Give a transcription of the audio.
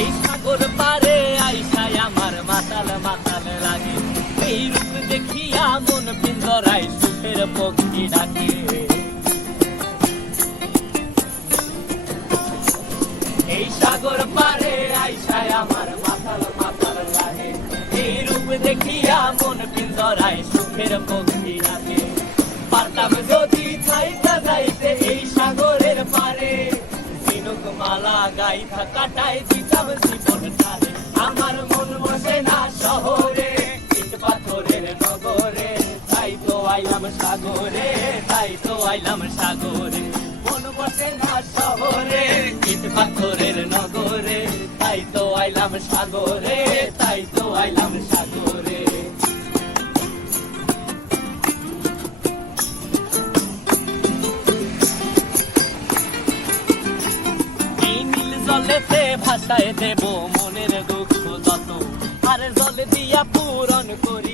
এই সাগর পারে আইসায় আমার মাতাল মাতাল লাগে, এই রূপ দেখিয়া মন পিঞ্জরায় সুখের পক্ষী ডাকে। এই সাগর পারে আইসায় আমার মাতাল মাতাল লাগে, এই রূপ দেখিয়া মন পিঞ্জরায় সুখের পক্ষী ডাকে। পারতাম যদি যাইতে যাইতে এই সাগরের পারে, ঝিনুক মালা গাইথা কাটাই দিতাম জীবনটারে। আমার মন বসে না শহরে, ইট পাথরের নগরে, তাই তো আইলাম সাগরে, তাই তো আইলাম সাগরে। মন বসে না শহরে, ইট পাথরের নগরে, তাই তো আইলাম সাগরে, তাই তো আইলাম সাগরে। জলেতে ভাসায় দেব মনের দুঃখ যত, আর জল দিয়া পূরণ করি